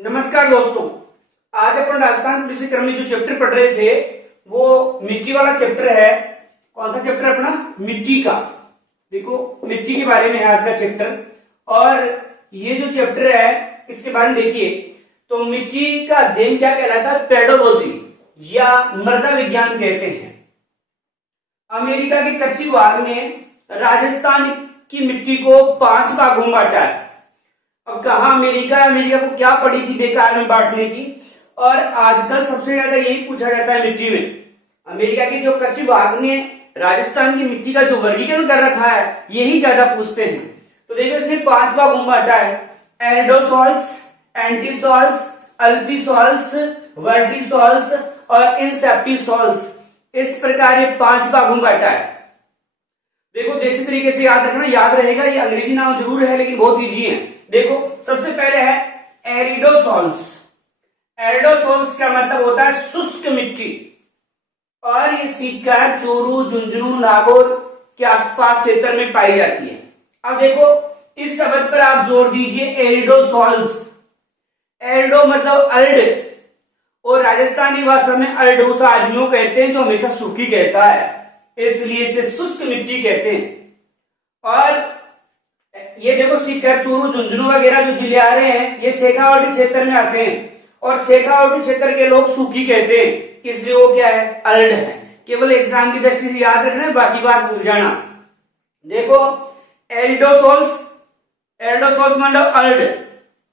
नमस्कार दोस्तों, आज अपन राजस्थान कृषि क्रम में जो चैप्टर पढ़ रहे थे वो मिट्टी वाला चैप्टर है। कौन सा चैप्टर अपना? मिट्टी का। देखो मिट्टी के बारे में है आज का चैप्टर। और ये जो चैप्टर है इसके बारे में देखिए तो मिट्टी का अध्ययन क्या कहलाता है? पेडोलॉजी या मृदा विज्ञान कहते हैं। अमेरिका के कृषि विभाग ने राजस्थान की मिट्टी को 5 भागों में बांटा है। अब कहा अमेरिका को क्या पड़ी थी बेकार में बांटने की। और आजकल सबसे ज्यादा यही पूछा जाता है मिट्टी में। अमेरिका के जो कृषि विभाग ने राजस्थान की मिट्टी का जो वर्गीकरण कर रखा है यही ज्यादा पूछते हैं। तो देखो इसने 5 भागों में बांटा है। एरिडोसॉल्स, एंटीसॉल्स, अल्पीसॉल्स, वर्टिसॉल्स और इंसेप्टिसॉल्स। इस प्रकार ये 5 भागों में बांटा है। देखो देसी तरीके से याद रखना, याद रहेगा। ये अंग्रेजी नाम जरूर है लेकिन बहुत इजी है। देखो सबसे पहले है एरिडोसॉल्स। एरिडोसॉल्स का मतलब होता है शुष्क मिट्टी। और ये सीकर, चोरू, झुंझुनू, नागौर के आसपास क्षेत्र में पाई जाती है। अब देखो इस शब्द पर आप जोड़ दीजिए एरिडोसॉल्स। एरिडो मतलब अर्ड, और राजस्थानी भाषा में अर्ड उस आदमी को कहते हैं जो हमेशा सूखी कहता है, इसलिए इसे शुष्क मिट्टी कहते हैं। और ये देखो सीकर, चूरू, झुंझुनू वगैरह जो जिले आ रहे हैं ये शेखावाटी क्षेत्र में आते हैं। और शेखावाटी क्षेत्र के लोग सूखी कहते हैं, इसलिए वो क्या है? अर्ड है। केवल एग्जाम की दृष्टि से याद रखना है, बाकी बात भूल जाना। देखो एरिडोसॉल्स, एरिडोसॉल्स मतलब अर्ड।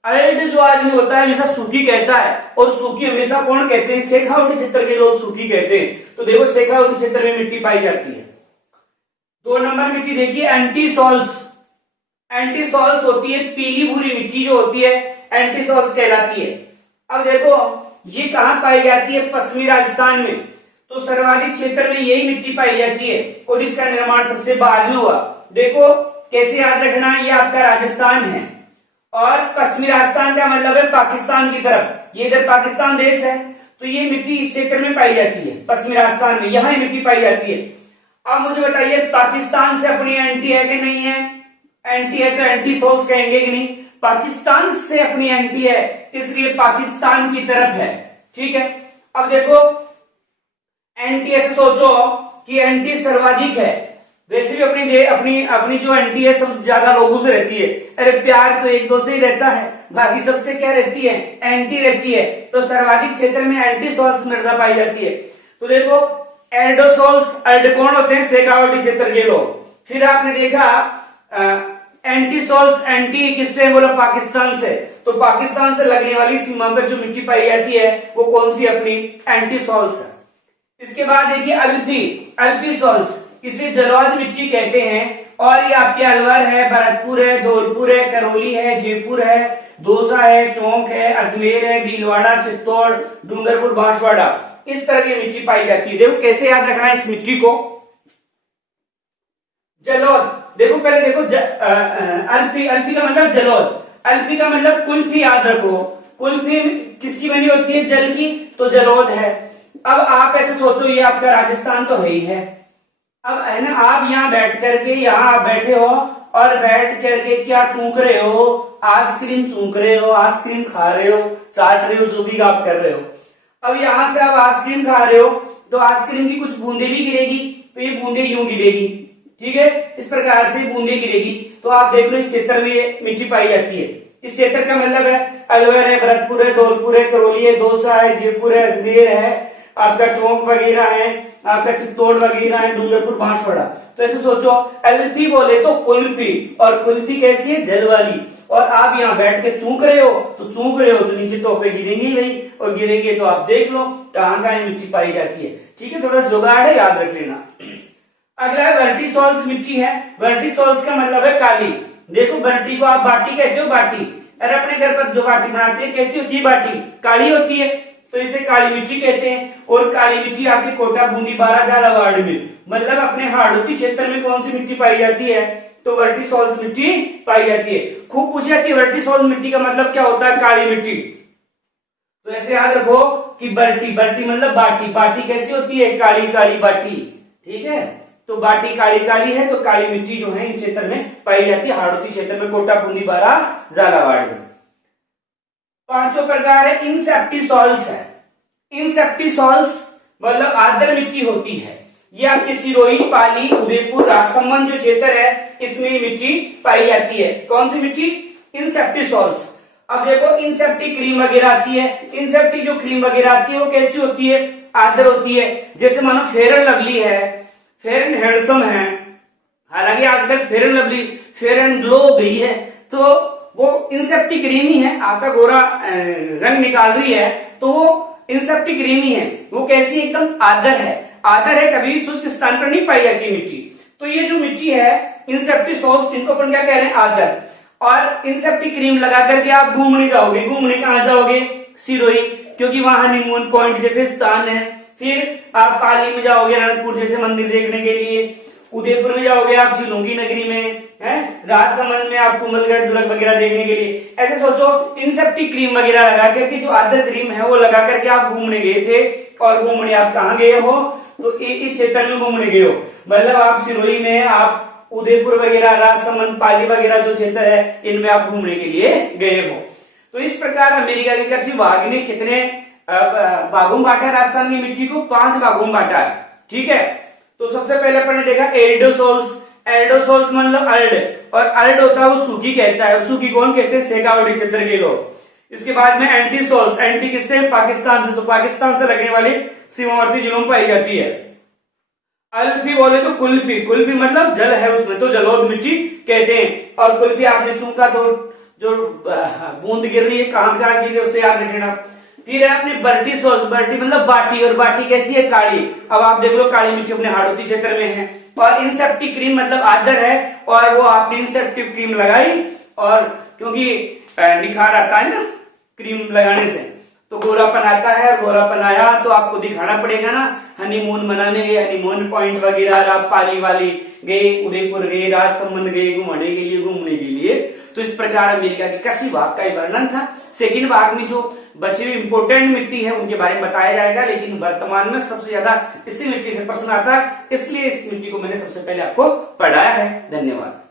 अर्ड जो आदमी होता है हमेशा सूखी कहता है, और सूखी हमेशा कौन कहते हैं? शेखावाटी क्षेत्र के लोग सूखी कहते हैं। तो देखो शेखावाटी क्षेत्र में मिट्टी पाई जाती है। 2 नंबर मिट्टी देखिए एंटीसॉल्स। एंटीसॉल्स होती है पीली भूरी मिट्टी जो होती है एंटीसॉल्स कहलाती है। अब देखो ये कहां पाई जाती है? पश्चिमी राजस्थान में। तो सर्वाधिक क्षेत्र में यही मिट्टी पाई जाती है और इसका निर्माण सबसे बाद में हुआ। देखो कैसे याद रखना, ये आपका राजस्थान है और पश्चिमी राजस्थान का मतलब है पाकिस्तान की तरफ। ये इधर पाकिस्तान देश है, तो ये मिट्टी इस क्षेत्र में पाई जाती है पश्चिमी राजस्थान में, यहां मिट्टी पाई जाती है। अब मुझे बताइए पाकिस्तान से अपनी एंटी है कि नहीं है? एंटी है तो एंटीसॉल्स कहेंगे कि नहीं? पाकिस्तान से अपनी एंटी है, इसलिए पाकिस्तान की तरफ है। ठीक है। अब देखो एंटी ऐसे सोचो कि एंटी सर्वाधिक है। वैसे भी अपनी जो एंटी है सब ज्यादा लोगों से रहती है। अरे प्यार तो एक दो से ही रहता है, बाकी सबसे क्या रहती है? एंटी रहती है। तो सर्वाधिक क्षेत्र में एंटीसॉल्स मृदा पाई जाती है। तो देखो एरिडोसॉल्स, अर्ड कौन होते हैं? शेखावाटी क्षेत्र के लोग। फिर आपने देखा एंटीसॉल्स, एंटी किससे? बोला पाकिस्तान से। तो पाकिस्तान से लगने वाली सीमा पर जो मिट्टी पाई जाती है वो कौन सी? अपनी एंटीसॉल्स है। इसके बाद देखिए अल्पीसॉल्स, इसे जलौद मिट्टी कहते हैं। और ये आपके अलवर है, भरतपुर है, धौलपुर है, करौली है, जयपुर है, दौसा है, टोंक है, अजमेर है, भीलवाड़ा, चित्तौड़, डूंगरपुर, बांसवाड़ा, इस तरह की मिट्टी पाई जाती है। देखो कैसे याद रखना है इस मिट्टी को? जलौद। देखो पहले देखो अल्पी, अल्पी का मतलब जलौद, अल्पी का मतलब कुल्फी। याद रखो कुल्फी किसकी बनी होती है? जल की, तो जलौद है। अब आप ऐसे सोचो ये आपका राजस्थान तो है ही है। अब है ना, आप यहाँ बैठ करके, यहाँ आप बैठे हो और बैठ करके क्या चूक रहे हो? आइसक्रीम चूक रहे हो, आइसक्रीम खा रहे हो, चाट रहे हो, जो भी आप कर रहे हो। अब यहाँ से आप आइसक्रीम खा रहे हो तो आइसक्रीम की कुछ बूंदे भी गिरेगी, तो ये बूंदे यूं गिरेगी। ठीक है, इस प्रकार से बूंदे गिरेगी। तो आप देख लो इस क्षेत्र में ये मिट्टी पाई जाती है। इस क्षेत्र का मतलब है अलवर है, भरतपुर है, धौलपुर है, करौली है, दौसा है, जयपुर है, अजमेर है, आपका टोंक वगैरह है, आपका चित्तौड़ वगैरह है, डूंगरपुर, बांसवाड़ा। तो ऐसे सोचो अल्पी बोले तो कुल्फी, और कुल्फी कैसी है? जल वाली। और आप यहाँ बैठ के चूक रहे हो तो नीचे टोपे गिरेंगे ही भाई, और गिरेंगे तो आप देख लो कहाँ कहाँ मिट्टी पाई जाती है। ठीक है, थोड़ा जुगाड़ है, याद रख लेना। अगला है वर्टिसॉल्स मिट्टी है। वर्टिसॉल्स का मतलब है काली। देखो वर्टी को आप बाटी कहते हो, बाटी। अरे अपने घर पर जो बाटी बनाते हैं कैसी होती है? बाटी काली होती है, तो इसे काली मिट्टी कहते हैं। और काली मिट्टी आपकी कोटा, बूंदी, बारा, झालावाड़ में, मतलब अपने हाड़ौती क्षेत्र में कौन सी मिट्टी पाई जाती है? तो वर्टिसॉल्स मिट्टी पाई जाती है। खूब पूछी जाती है वर्टिसॉल्स मिट्टी का मतलब क्या होता है? काली मिट्टी। तो ऐसे याद रखो कि बर्टी, बर्टी मतलब बाटी। बाटी कैसी होती है? काली काली बाटी। ठीक है, तो बाटी काली काली है, तो काली मिट्टी जो है इन क्षेत्र में पाई जाती है, हाड़ौती क्षेत्र में, कोटा, बूंदी, बारा, झालावाड़ में। पांचवा प्रकार है इंसेप्टिसॉल्स है। इंसेप्टिसॉल्स मतलब आर्द्र मिट्टी होती है। ये आपके सिरोही, पाली, उदयपुर, राजसमंद जो क्षेत्र है इसमें ये मिट्टी पाई जाती है। कौन सी मिट्टी? इंसेप्टिसॉल्स। अब देखो इंसेप्टी क्रीम वगैरह आती है। इंसेप्टी जो क्रीम वगैरह आती है वो कैसी होती है? आर्द्र होती है। जैसे मानो फेयर एंड लवली है, फेयर एंड हैंडसम है, हालांकि आजकल fair and lovely fair and glow हो गई है, तो वो इंसेप्टी क्रीम ही है। आपका गोरा रंग निकाल रही है तो वो इंसेप्टी क्रीम ही है। वो कैसी? एकदम आर्द्र है। आर्द्र है, कभी शुष्क स्थान पर नहीं पाई जाती मिट्टी। तो ये जो मिट्टी है इंसेप्टिसॉल्स, इनको अपन क्या कह रहे हैं? आर्द्र। और इंसेप्टी क्रीम लगा करके आप घूमने जाओगे। घूमने कहां जाओगे? सिरोही, क्योंकि वहां हनीमून पॉइंट जैसे स्थान है। फिर आप पाली में जाओगे, रणकपुर जैसे मंदिर देखने के लिए। उदयपुर में जाओगे आप झिलुंगी नगरी में, है राजसमंद में आप कुंभलगढ़ दुर्ग वगैरह देखने के लिए। ऐसे सोचो इंसेप्टी क्रीम वगैरह लगा करके, जो आर्द्र क्रीम है वो लगा करके आप घूमने गए थे। और घूमने आप कहाँ गए हो? तो इस क्षेत्र में घूमने गए हो। मतलब आप सिरोही में, आप उदयपुर वगैरह, राजसमंद, पाली वगैरह जो क्षेत्र है इनमें आप घूमने के लिए गए हो। तो इस प्रकार अमेरिका के कृषि विभाग ने कितने भागों में बांटा? राजस्थान की मिट्टी को 5 भागों में बांटा है। ठीक है, तो सबसे पहले अपन ने देखा एरिडोसोल्स। एरिडोसोल्स मतलब अर्ड, और अर्ड होता है वो सूखी कहता है। सूखी कौन कहते हैं? शेखावटी क्षेत्र के लोग। इसके बाद में एंटीसोल्स। एंटी किससे? पाकिस्तान से। तो पाकिस्तान से लगने वाली सीमावर्ती जिलों में पाई जाती है। अल्फी बोले तो कुल्फी। कुल्फी मतलब जल है उसमें, तो जलोढ़ मिट्टी कहते हैं। और कुल्फी आपने चूका तो जो बूंद गिर रही है कहां कहां गिर रही है उससे याद रखना। फिर है अपने बर्टिसोल्स। बर्टी मतलब बाटी, और बाटी कैसी है? काली। अब आप देख लो काली मिट्टी अपने हाड़ौती क्षेत्र में है। और इंसेप्टी क्रीम मतलब आर्द्र है, और वो आपने इंसेप्टी क्रीम लगाई, और क्योंकि निखार आता है ना क्रीम लगाने से, तो गोरापन आता है। और गोरापन आया तो आपको दिखाना पड़ेगा ना। हनीमून मनाने गए, हनीमून पॉइंट वगैरह, आप पाली वाली गए, उदयपुर गए, राजसमंद गए घूमने के लिए। तो इस प्रकार अमेरिका के कृषि भाग का वर्णन था। सेकंड भाग में जो बची हुई इंपोर्टेंट मिट्टी है उनके बारे में बताया जाएगा, लेकिन वर्तमान में सबसे ज्यादा इसी मिट्टी से प्रश्न आता है, इसलिए इस मिट्टी को मैंने सबसे पहले आपको पढ़ाया है। धन्यवाद।